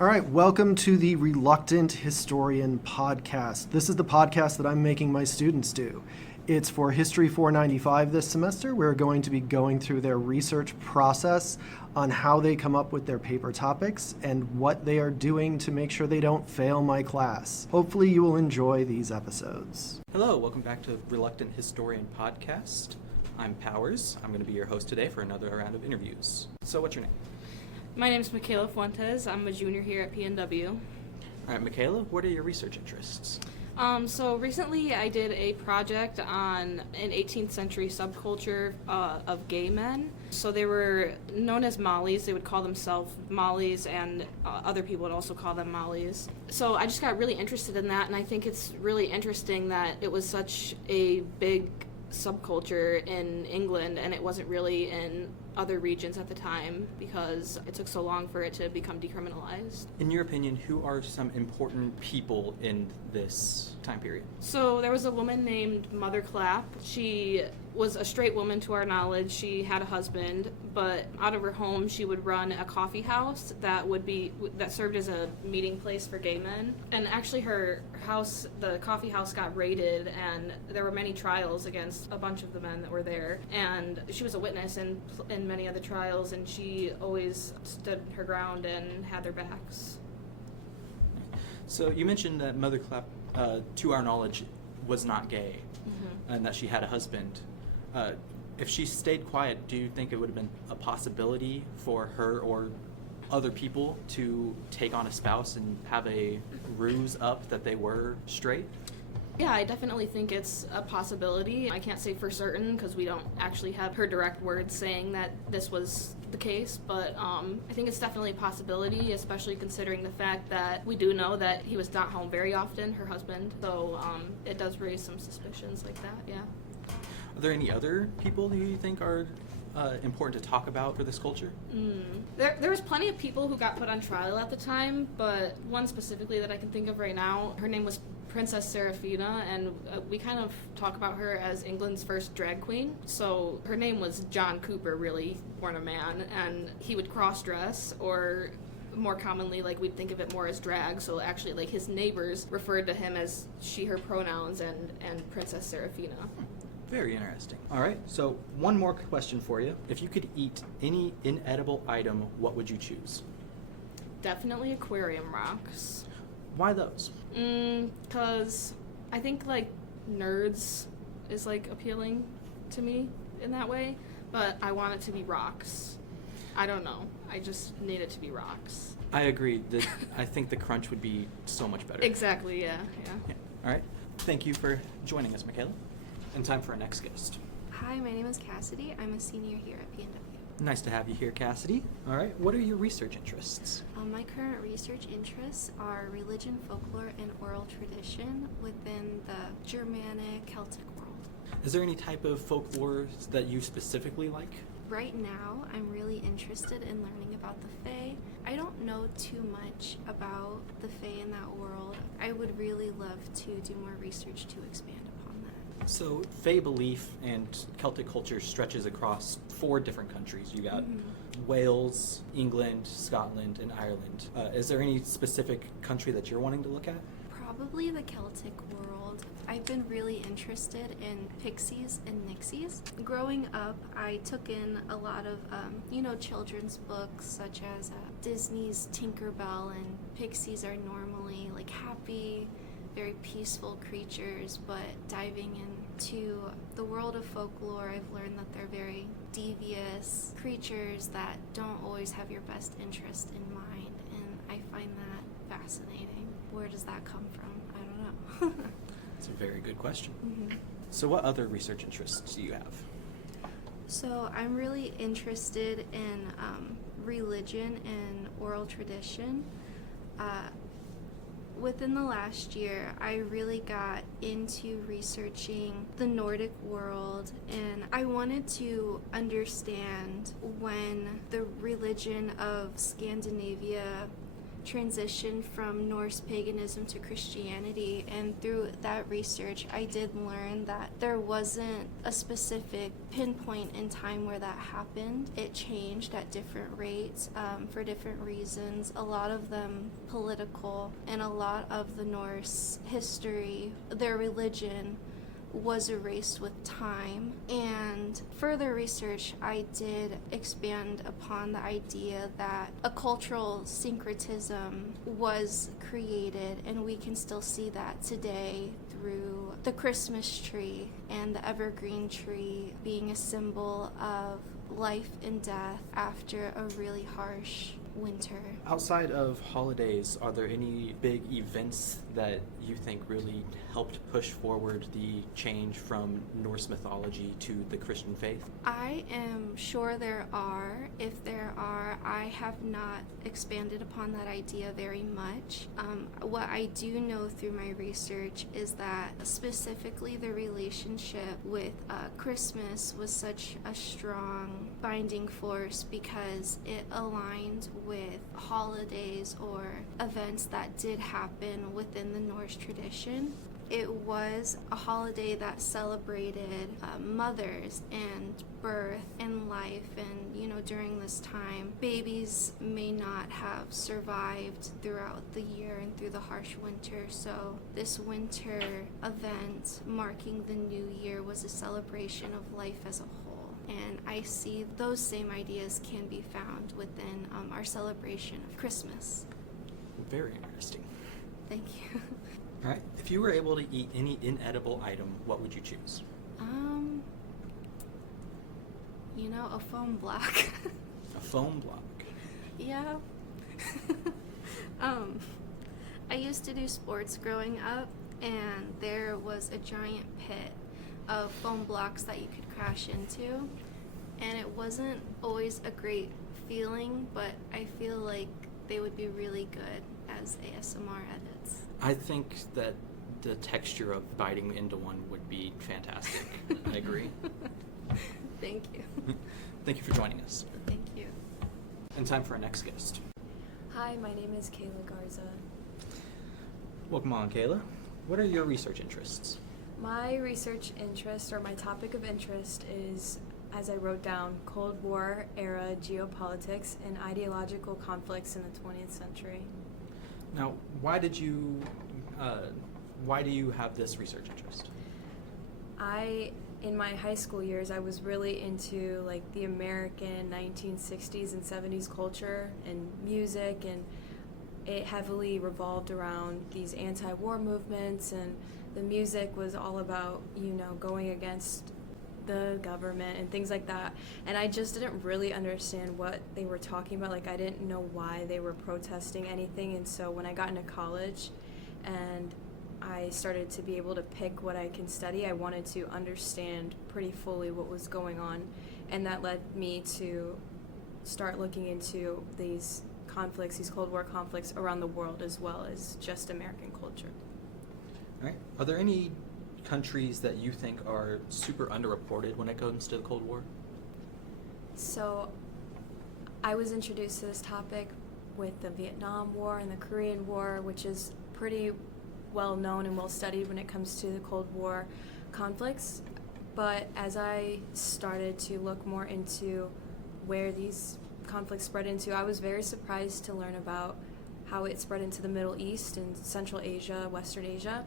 All right, welcome to the Reluctant Historian podcast. This is the podcast that I'm making my students do. It's for History 495 this semester. We're going to be going through their research process on how they come up with their paper topics and what they are doing to make sure they don't fail my class. Hopefully you will enjoy these episodes. Hello, welcome back to Reluctant Historian podcast. I'm Powers. I'm going to be your host today for another round of interviews. So what's your name? My name is Michaela Fuentes. I'm a junior here at PNW. All right, Michaela, what are your research interests? So recently I did a project on an 18th century subculture of gay men. So they were known as Mollies. They would call themselves Mollies, and other people would also call them Mollies. So I just got really interested in that, and I think it's really interesting that it was such a big subculture in England, and it wasn't really in other regions at the time because it took so long for it to become decriminalized. In your opinion, who are some important people in this time period? So there was a woman named Mother Clap. She was a straight woman to our knowledge. She had a husband, but out of her home she would run a coffee house that served as a meeting place for gay men. And actually her house, the coffee house, got raided, and there were many trials against a bunch of the men that were there. And she was a witness in many of the trials, and she always stood her ground and had their backs. So you mentioned that Mother Clap, to our knowledge, was not gay, and that she had a husband. If she stayed quiet, do you think it would have been a possibility for her or other people to take on a spouse and have a ruse up that they were straight? Yeah, I definitely think it's a possibility. I can't say for certain because we don't actually have her direct words saying that this was the case, but I think it's definitely a possibility, especially considering the fact that we do know that he was not home very often, her husband, so it does raise some suspicions like that, yeah. Are there any other people who you think are important to talk about for this culture? There was plenty of people who got put on trial at the time, but one specifically that I can think of right now, her name was Princess Seraphina, and we kind of talk about her as England's first drag queen. So her name was John Cooper, really, born a man, and he would cross-dress, or more commonly, like, we'd think of it more as drag, so actually, like, his neighbors referred to him as she, her pronouns, and Princess Seraphina. Very interesting. All right, so one more question for you. If you could eat any inedible item, what would you choose? Definitely aquarium rocks. Why those? Because I think, like, nerds is, like, appealing to me in that way, but I want it to be rocks. I don't know. I just need it to be rocks. I agree. I think the crunch would be so much better. Exactly, yeah. All right. Thank you for joining us, Michaela. And time for our next guest. Hi, my name is Cassidy. I'm a senior here at PNW. Nice to have you here, Cassidy. All right. What are your research interests? My current research interests are religion, folklore, and oral tradition within the Germanic Celtic world. Is there any type of folklore that you specifically like? Right now, I'm really interested in learning about the Fae. I don't know too much about the Fae in that world. I would really love to do more research to expand upon that. So, Fae belief and Celtic culture stretches across 4 different countries. You got Wales, England, Scotland, and Ireland. Is there any specific country that you're wanting to look at? Probably the Celtic world. I've been really interested in pixies and nixies. Growing up, I took in a lot of, children's books such as Disney's Tinkerbell, and pixies are normally like happy, very peaceful creatures, but diving into the world of folklore, I've learned that they're very devious creatures that don't always have your best interest in mind, and I find that fascinating. Where does that come from? I don't know. That's a very good question. So what other research interests do you have? So I'm really interested in religion and oral tradition. Within the last year, I really got into researching the Nordic world, and I wanted to understand when the religion of Scandinavia transition from Norse paganism to Christianity, and through that research I did learn that there wasn't a specific pinpoint in time where that happened. It changed at different rates for different reasons, a lot of them political, and a lot of the Norse history, their religion, was erased with time. And further research, I did expand upon the idea that a cultural syncretism was created, and we can still see that today through the Christmas tree and the evergreen tree being a symbol of life and death after a really harsh winter. Outside of holidays, are there any big events that you think really helped push forward the change from Norse mythology to the Christian faith? I am sure there are. If there are, I have not expanded upon that idea very much. What I do know through my research is that specifically the relationship with Christmas was such a strong binding force because it aligned with holidays or events that did happen within the Norse tradition. It was a holiday that celebrated mothers and birth and life, and during this time babies may not have survived throughout the year and through the harsh winter, so this winter event marking the new year was a celebration of life as a whole. And I see those same ideas can be found within our celebration of Christmas. Very interesting. Thank you. All right. If you were able to eat any inedible item, what would you choose? A foam block. A foam block. Yeah. I used to do sports growing up, and there was a giant pit of foam blocks that you could crash into, and it wasn't always a great feeling, but I feel like they would be really good as ASMR edits. I think that the texture of biting into one would be fantastic. I agree. Thank you. Thank you for joining us. Thank you. And time for our next guest. Hi, my name is Kayla Garza. Welcome on, Kayla. What are your research interests? My research interest, or my topic of interest, is, as I wrote down, Cold War era geopolitics and ideological conflicts in the 20th century. Now, why do you have this research interest? In my high school years, I was really into the American 1960s and 70s culture and music, and it heavily revolved around these anti-war movements, and the music was all about, going against the government and things like that. And I just didn't really understand what they were talking about. I didn't know why they were protesting anything. And so when I got into college and I started to be able to pick what I can study, I wanted to understand pretty fully what was going on. And that led me to start looking into these conflicts, these Cold War conflicts around the world, as well as just American culture. All right. Are there any countries that you think are super underreported when it comes to the Cold War? So I was introduced to this topic with the Vietnam War and the Korean War, which is pretty well known and well studied when it comes to the Cold War conflicts. But as I started to look more into where these conflicts spread into, I was very surprised to learn about how it spread into the Middle East and Central Asia, Western Asia.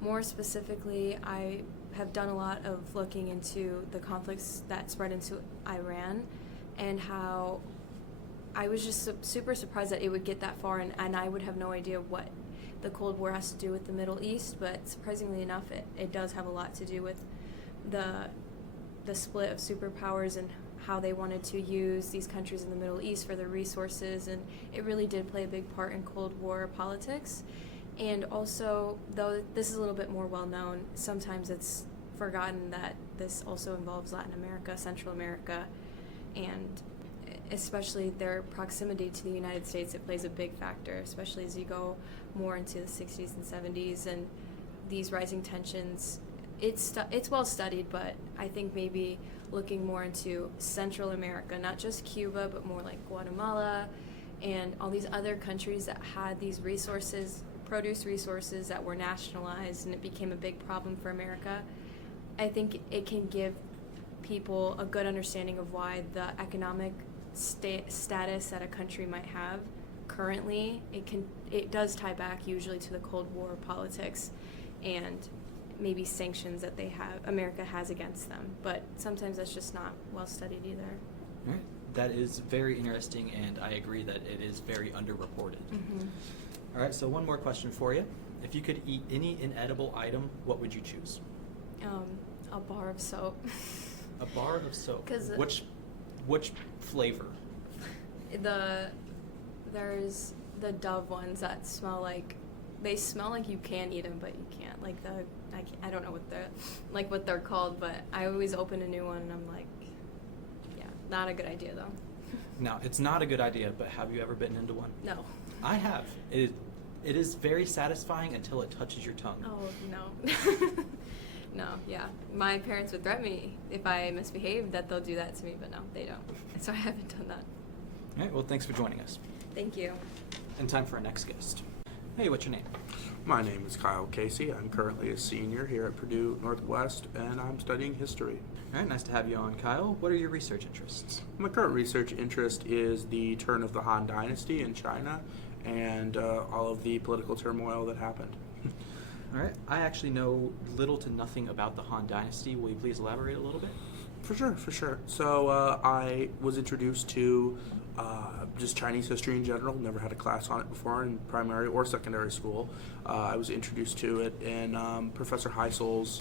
More specifically, I have done a lot of looking into the conflicts that spread into Iran, and how I was just super surprised that it would get that far, and I would have no idea what the Cold War has to do with the Middle East, but surprisingly enough, it does have a lot to do with the split of superpowers and how they wanted to use these countries in the Middle East for their resources, and it really did play a big part in Cold War politics. And also, though this is a little bit more well known, sometimes it's forgotten that this also involves Latin America, Central America, and especially their proximity to the United States. It plays a big factor, especially as you go more into the 60s and 70s, and these rising tensions. It's well studied, but I think maybe looking more into Central America, not just Cuba, but more like Guatemala and all these other countries that had these resources, produce resources that were nationalized, and it became a big problem for America. I think it can give people a good understanding of why the economic status that a country might have currently, it does tie back usually to the Cold War politics and maybe sanctions that America has against them. But sometimes that's just not well studied either. All right. That is very interesting, and I agree that it is very underreported. Mm-hmm. All right, so one more question for you. If you could eat any inedible item, what would you choose? A bar of soap. A bar of soap. 'Cause Which flavor? There's the Dove ones that smell like you can eat them, but you can't. I don't know what they're called, but I always open a new one and I'm like, yeah, not a good idea though. Now, it's not a good idea, but have you ever bitten into one? No. I have. It is very satisfying until it touches your tongue. Oh no. No, yeah. My parents would threaten me if I misbehaved that they'll do that to me, but no, they don't. So I haven't done that. All right, well, thanks for joining us. Thank you. And time for our next guest. Hey, what's your name? My name is Kyle Casey. I'm currently a senior here at Purdue Northwest, and I'm studying history. All right, nice to have you on, Kyle. What are your research interests? My current research interest is the turn of the Han Dynasty in China and all of the political turmoil that happened. All right, I actually know little to nothing about the Han Dynasty. Will you please elaborate a little bit? For sure. So I was introduced to just Chinese history in general. Never had a class on it before in primary or secondary school. I was introduced to it in Professor Heisel's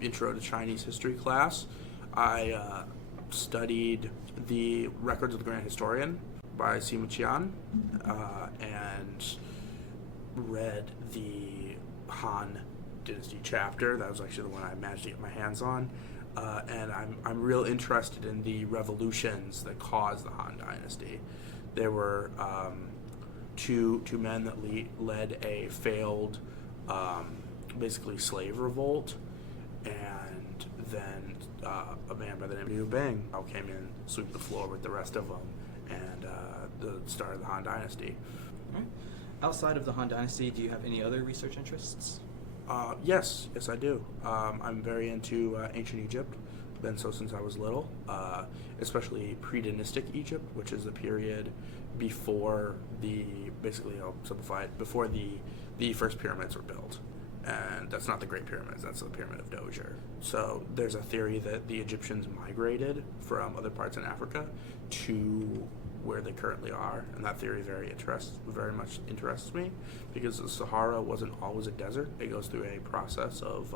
Intro to Chinese History class. I studied the Records of the Grand Historian by Sima Qian and read the Han Dynasty chapter. That was actually the one I managed to get my hands on. And I'm real interested in the revolutions that caused the Han Dynasty. There were two men that led a failed, basically slave revolt, and then a man by the name of Liu Bang came in, swept the floor with the rest of them, and the start of the Han Dynasty. All right. Outside of the Han Dynasty, do you have any other research interests? Yes, I do. I'm very into ancient Egypt. Been so since I was little, especially pre-dynastic Egypt, which is the period before I'll simplify it, before the first pyramids were built. And that's not the Great Pyramids, that's the Pyramid of Djoser. So there's a theory that the Egyptians migrated from other parts in Africa to where they currently are, and that theory very much interests me, because the Sahara wasn't always a desert. It goes through a process of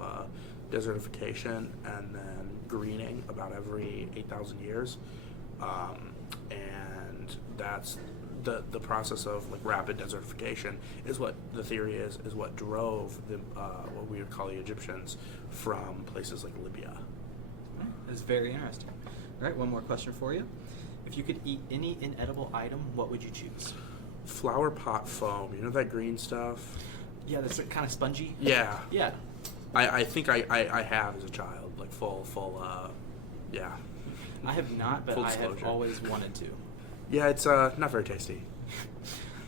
desertification and then greening about every 8,000 years, and that's the process of rapid desertification is what the theory is what drove what we would call the Egyptians from places like Libya. That's very interesting. All right, one more question for you. If you could eat any inedible item, what would you choose? Flower pot foam, you know that green stuff? Yeah, that's kind of spongy. Yeah. Yeah. I think I have as a child, full, yeah. I have not, but Full I have disclosure. always wanted to. Yeah, it's not very tasty.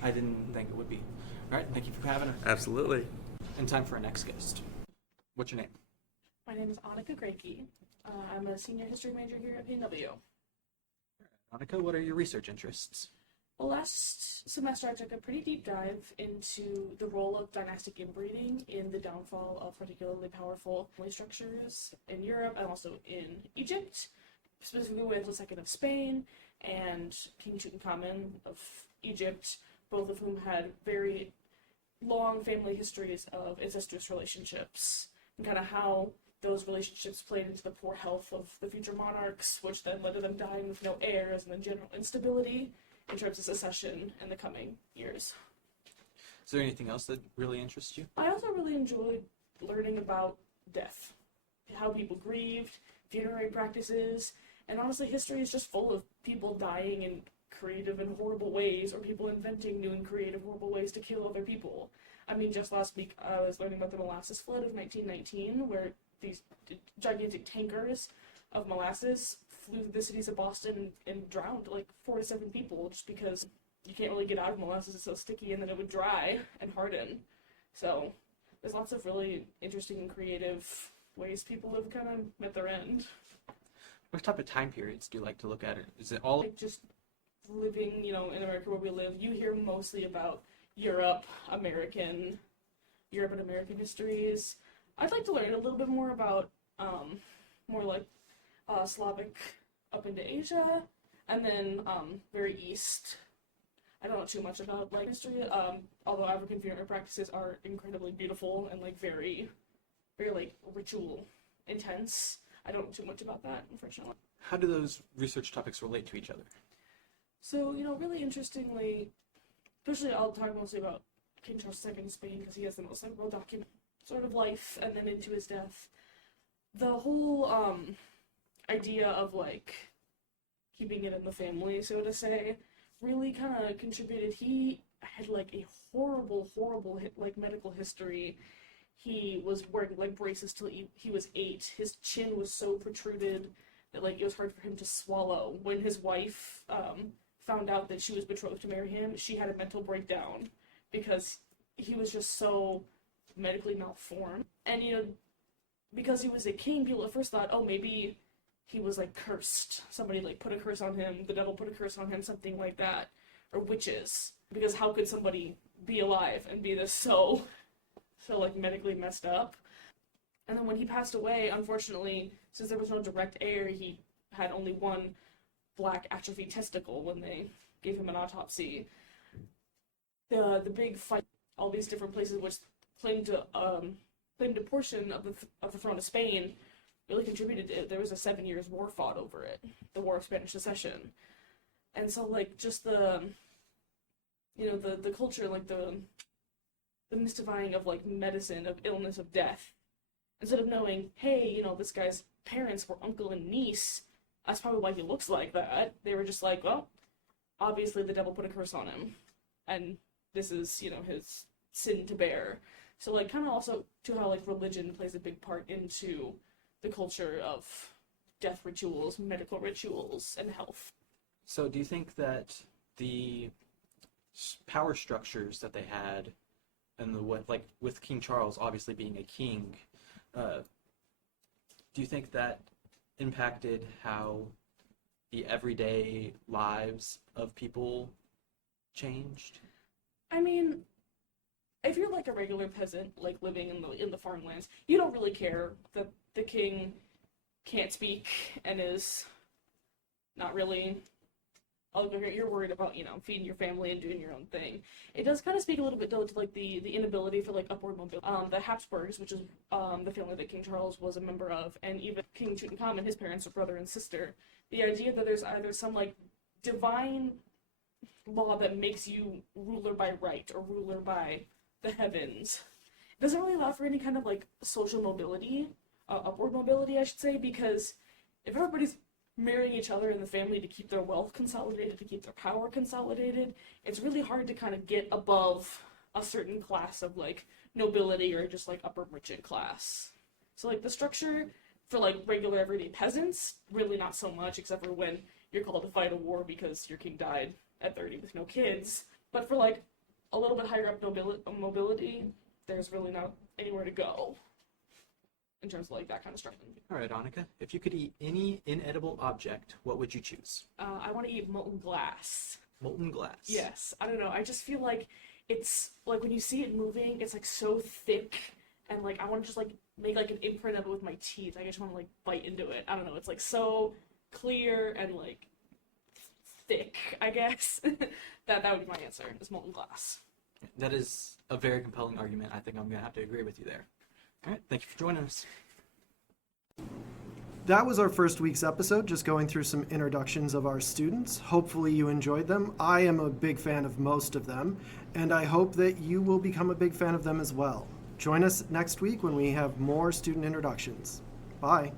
I didn't think it would be. All right, thank you for having us. Absolutely. And time for our next guest. What's your name? My name is Annika Greinke. I'm a senior history major here at PNW. Annika, what are your research interests? Well, last semester I took a pretty deep dive into the role of dynastic inbreeding in the downfall of particularly powerful family structures in Europe and also in Egypt. Specifically, we went into the second of Spain and King Tutankhamun of Egypt, both of whom had very long family histories of incestuous relationships, and kind of how those relationships played into the poor health of the future monarchs, which then led to them dying with no heirs, and then general instability in terms of succession in the coming years. Is there anything else that really interests you? I also really enjoyed learning about death, how people grieved, funerary practices, and honestly, history is just full of people dying in creative and horrible ways, or people inventing new and creative, horrible ways to kill other people. I mean, just last week I was learning about the molasses flood of 1919, where these gigantic tankers of molasses flew through the cities of Boston and drowned 4 to 7 people just because you can't really get out of molasses, it's so sticky, and then it would dry and harden. So there's lots of really interesting and creative ways people have kind of met their end. What type of time periods do you like to look at it? Is it all Like just living, in America where we live, you hear mostly about Europe and American histories. I'd like to learn a little bit more about more like Slavic up into Asia, and then very east. I don't know too much about like history, although African funeral practices are incredibly beautiful and like very, very like ritual intense. I don't know too much about that, unfortunately. how do those research topics relate to each other? So, really interestingly, especially I'll talk mostly about King Charles II in Spain because he has the most like well-documented sort of life, and then into his death. The whole idea of like keeping it in the family, so to say, really kind of contributed. He had like a horrible like medical history. He was wearing like braces till he was 8. His chin was so protruded that like it was hard for him to swallow. When his wife found out that she was betrothed to marry him, she had a mental breakdown because he was just so medically malformed. And because he was a king, people at first thought, oh, maybe he was like cursed. Somebody like put a curse on him, the devil put a curse on him, something like that. Or witches. Because how could somebody be alive and be this so like medically messed up? And then when he passed away, unfortunately, since there was no direct heir, he had only one black atrophied testicle when they gave him an autopsy. The big fight, all these different places which claimed a portion of the throne of Spain, really contributed to it. There was a 7 years war fought over it, the War of Spanish Succession. And so like just the culture, like the mystifying of like medicine, of illness, of death. Instead of knowing, hey, this guy's parents were uncle and niece, that's probably why he looks like that. They were just like, well, obviously the devil put a curse on him, and this is, his sin to bear. So like kind of also to how like religion plays a big part into the culture of death rituals, medical rituals, and health. So do you think that the power structures that they had, and with King Charles obviously being a king, do you think that impacted how the everyday lives of people changed? I mean, if you're like a regular peasant, like living in the farmlands, you don't really care that the king can't speak and is not really. You're worried about feeding your family and doing your own thing. It does kind of speak a little bit though to like the inability for like upward mobility. The Habsburgs, which is the family that King Charles was a member of, and even King Tutankhamun, his parents were brother and sister. The idea that there's either some like divine law that makes you ruler by right or ruler by the heavens doesn't really allow for any kind of like social mobility, upward mobility, I should say, because if everybody's marrying each other in the family to keep their wealth consolidated, to keep their power consolidated, it's really hard to kind of get above a certain class of like nobility or just like upper merchant class. So like the structure for like regular everyday peasants, really not so much, except for when you're called to fight a war because your king died at 30 with no kids. But for like a little bit higher up mobility, there's really not anywhere to go in terms of like that kind of structure. All right, Annika, if you could eat any inedible object, what would you choose? I want to eat molten glass. Molten glass. Yes, I don't know. I just feel like it's like when you see it moving, it's like so thick, and like I want to just like make like an imprint of it with my teeth. I just want to like bite into it. I don't know. It's like so clear and like thick, I guess. that would be my answer. Is molten glass. That is a very compelling argument. I think I'm gonna have to agree with you there. All right, thank you for joining us. That was our first week's episode, just going through some introductions of our students. Hopefully you enjoyed them. I am a big fan of most of them, and I hope that you will become a big fan of them as well. Join us next week when we have more student introductions. Bye.